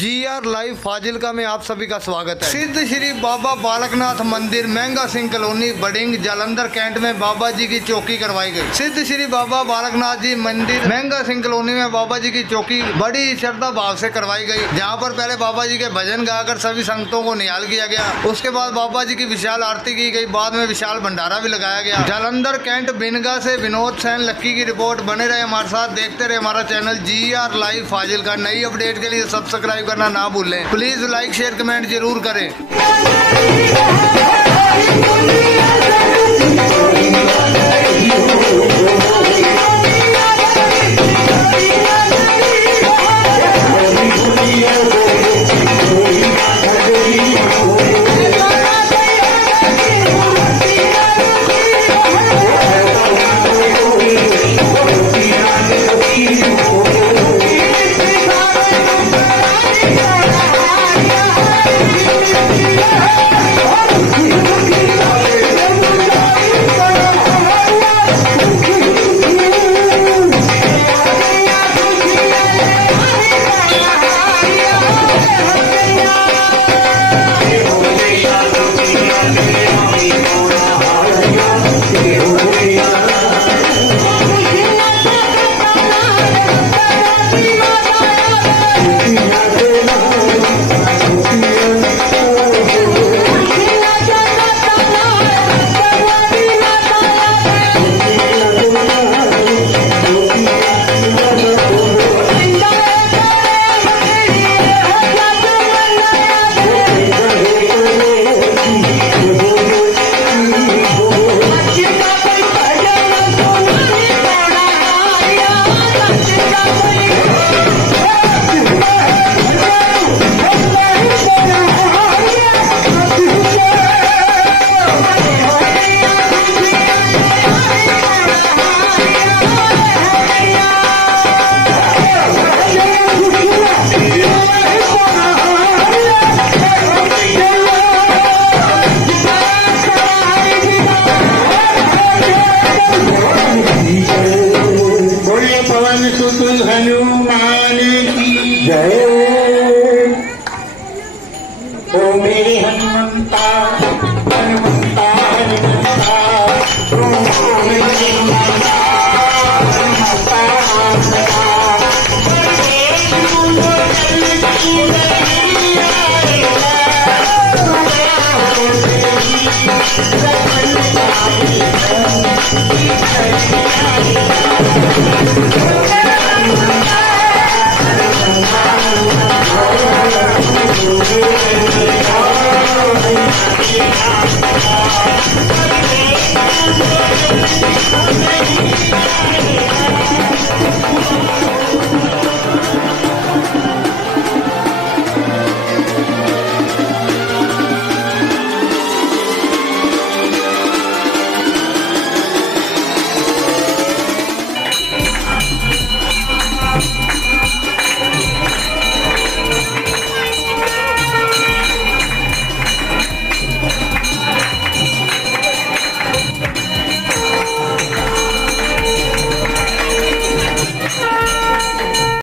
GR live Fazilka में आप सभी का स्वागत है। सिद्ध श्री बाबा बालकनाथ मंदिर महंगा सिंह कॉलोनी बडिंग जालंधर कैंट में बाबा जी की चौकी करवाई गई। सिद्ध श्री बाबा बालकनाथ जी मंदिर महंगा सिंह कॉलोनी में बाबा जी की चौकी बड़ी श्रद्धा भाव से करवाई गई, जहाँ पर पहले बाबा जी के भजन गाकर सभी संगतों को निहाल किया गया। उसके बाद बाबा जी की विशाल आरती की गई, बाद में विशाल भंडारा भी लगाया गया। जालंधर कैंट बिनगा से विनोद सैन लक्की की रिपोर्ट। बने रहे हमारे साथ, देखते रहे हमारा चैनल GR लाइव फाजिलका। नई अपडेट के लिए सब्सक्राइब करना ना भूलें। प्लीज लाइक शेयर कमेंट जरूर करें। हनुमान की जय। ओ मेरे हनुमंता हनुमंता हनुमंता, ओ मेरे हनुमंता हनुमंता